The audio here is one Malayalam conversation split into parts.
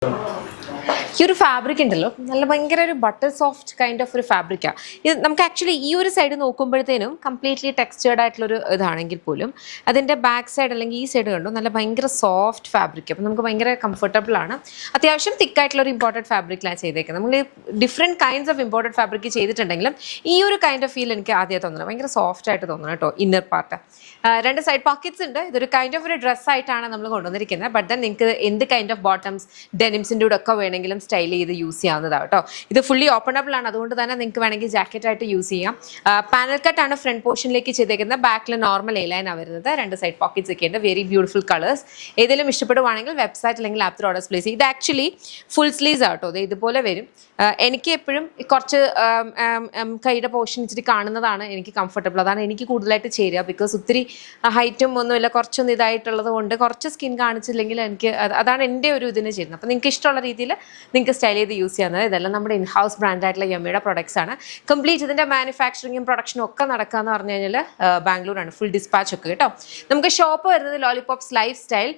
ഈ ഒരു ഫാബ്രിക് ഉണ്ടല്ലോ നല്ല ഭയങ്കര ഒരു ബട്ടർ സോഫ്റ്റ് കൈൻഡ് ഓഫ് ഒരു ഫാബ്രിക്കാണ് ഇത്. നമുക്ക് ആക്ച്വലി ഈ ഒരു സൈഡ് നോക്കുമ്പോഴത്തേനും കംപ്ലീറ്റ്ലി ടെക്സ്ചേർഡ് ആയിട്ടുള്ളൊരു ഇതാണെങ്കിൽ പോലും അതിൻ്റെ ബാക്ക് സൈഡ് അല്ലെങ്കിൽ ഈ സൈഡ് കണ്ടോ നല്ല ഭയങ്കര സോഫ്റ്റ് ഫാബ്രിക്. അപ്പം നമുക്ക് ഭയങ്കര കംഫർട്ടബിൾ ആണ്. അത്യാവശ്യം തിക്കായിട്ടുള്ള ഒരു ഇമ്പോർട്ടഡ് ഫാബ്രിക്കിലാണ് ചെയ്തേക്കുന്നത്. നമ്മൾ different kinds of imported fabric ചെയ്തിട്ടുണ്ടെങ്കിലും ഈ ഒരു കൈൻഡ് ഓഫ് ഫീൽ എനിക്ക് ആദ്യം തോന്നുന്നത് ഭയങ്കര സോഫ്റ്റ് ആയിട്ട് തോന്നണം കേട്ടോ. ഇന്നർ പാർട്ട് രണ്ട് സൈഡ് പോക്കറ്റ്സ് ഉണ്ട്. ഇതൊരു കൈൻഡ് ഓഫ് ഒരു ഡ്രസ്സായിട്ടാണ് നമ്മൾ കൊണ്ടുവന്നിരിക്കുന്നത്. ബട്ട് ദെൻ നിങ്ങൾക്ക് എന്ത് കൈൻഡ് ഓഫ് ബോട്ടംസ് ഡെനിംസിൻ്റെ കൂടെ ഒക്കെ വേണമെങ്കിലും സ്റ്റൈൽ ചെയ്ത് യൂസ് ചെയ്യാവുന്നതാണ് കേട്ടോ. ഇത് ഫുള്ളി ഓപ്പണബിൾ ആണ്, അതുകൊണ്ട് തന്നെ നിങ്ങൾക്ക് വേണമെങ്കിൽ ജാക്കറ്റ് ആയിട്ട് യൂസ് ചെയ്യാം. പാനൽ കട്ടാണ് ഫ്രണ്ട് പോർഷനിലേക്ക് ചെയ്തേക്കുന്നത്. ബാക്കിൽ നോർമൽ എ ലൈനാണ് വരുന്നത്. രണ്ട് സൈഡ് പോക്കറ്റ്സ് ഒക്കെ ഉണ്ട്. Very beautiful colours. ഏതെങ്കിലും ഇഷ്ടപ്പെടുവാണെങ്കിൽ വെബ്സൈറ്റ് അല്ലെങ്കിൽ ആപ്പ് ഓർഡേഴ്സ് പ്ലേസ് ചെയ്യും. ഇത് ആക്ച്വലി ഫുൾ സ്ലീവ്സ് ആട്ടോ. അത് ഇതുപോലെ വരും. എനിക്ക് എപ്പോഴും കുറച്ച് കൈയുടെ പോർഷൻ ഇച്ചിരി കാണുന്നതാണ് എനിക്ക് കംഫർട്ടബിൾ. അതാണ് എനിക്ക് കൂടുതലായിട്ട് ചേരുക. ബിക്കോസ് ഒത്തിരി ഹൈറ്റും ഒന്നുമില്ല, കുറച്ചൊന്നും ഇതായിട്ടുള്ളത് കൊണ്ട് കുറച്ച് സ്കിൻ കാണിച്ചില്ലെങ്കിൽ എനിക്ക് അതാണ് എൻ്റെ ഒരു ഇതിന് ചേരുന്നത്. അപ്പോൾ നിങ്ങൾക്ക് ഇഷ്ടമുള്ള രീതിയിൽ നിങ്ങൾക്ക് സ്റ്റൈൽ ചെയ്ത് യൂസ് ചെയ്യാവുന്നത്. ഇതെല്ലാം നമ്മുടെ ഇൻ ഹൗസ് ബ്രാൻഡായിട്ടുള്ള യമ്മയുടെ പ്രൊഡക്ട്സ് ആണ്. കംപ്ലീറ്റ് ഇതിൻ്റെ മാനുഫാക്ചറിങ്ങും പ്രൊഡക്ഷനും ഒക്കെ നടക്കുക എന്ന് പറഞ്ഞു കഴിഞ്ഞാൽ ബാംഗ്ലൂരാണ്. ഫുൾ ഡിസ്പാച്ച് ഒക്കെ കേട്ടോ. നമുക്ക് ഷോപ്പ് വരുന്നത് ലോലിപോപ്സ് ലൈഫ് സ്റ്റൈൽ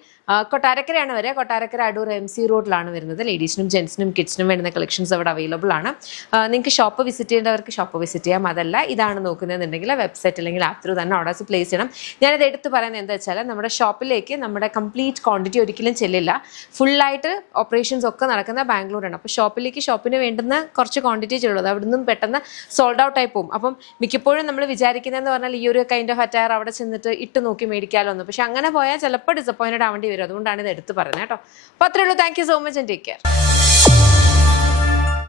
കൊട്ടാരക്കരയാണ് വരിക. കൊട്ടാരക്കര അടൂർ MC റോഡിലാണ് വരുന്നത്. ലേഡീസിനും ജെൻസിനും കിഡ്സിനും വേണ്ടുന്ന കളക്ഷൻസ് അവിടെ അവൈലബിൾ ആണ്. നിങ്ങൾക്ക് ഷോപ്പ് വിസിറ്റ് ചെയ്യേണ്ടവർക്ക് ഷോപ്പ് വിസിറ്റ് ചെയ്യാം. അതല്ല ഇതാണ് നോക്കുന്നതെന്നുണ്ടെങ്കിൽ വെബ്സൈറ്റ് അല്ലെങ്കിൽ ആപ്പ് ത്രൂ തന്നെ ഓർഡേഴ്സ് പ്ലേസ് ചെയ്യണം. ഞാനിത് എടുത്ത് പറയുന്നത് എന്താ വെച്ചാൽ നമ്മുടെ ഷോപ്പിലേക്ക് നമ്മുടെ കംപ്ലീറ്റ് ക്വാണ്ടിറ്റി ഒരിക്കലും ചെല്ലില്ല. ഫുള്ളായിട്ട് ഓപ്പറേഷൻസ് ഒക്കെ നടക്കുന്ന ബാംഗ്ലൂരാണ്. അപ്പോൾ ഷോപ്പിന് വേണ്ടുന്ന കുറച്ച് ക്വാണ്ടിറ്റി ചെല്ലുള്ളത് അവിടെ നിന്നും പെട്ടെന്ന് സോൾഡ് ഔട്ട് ആയി പോകും. അപ്പം മിക്കപ്പോഴും നമ്മൾ വിചാരിക്കുന്നതെന്ന് പറഞ്ഞാൽ ഈ ഒരു കൈൻഡ് ഓഫ് അറ്റയർ അവിടെ ചെന്നിട്ട് ഇട്ട് നോക്കി മേടിക്കാമല്ലോ എന്ന്. പക്ഷെ അങ്ങനെ പോയാൽ ചിലപ്പോൾ ഡിസപ്പോയിൻറ്റഡ് ആവേണ്ടി വരും. അതുകൊണ്ടാണ് ഇത് എടുത്ത് പറയുന്നത് കേട്ടോ. അപ്പോൾ അത്രേ ഉള്ളൂ. Thank you so much and take care.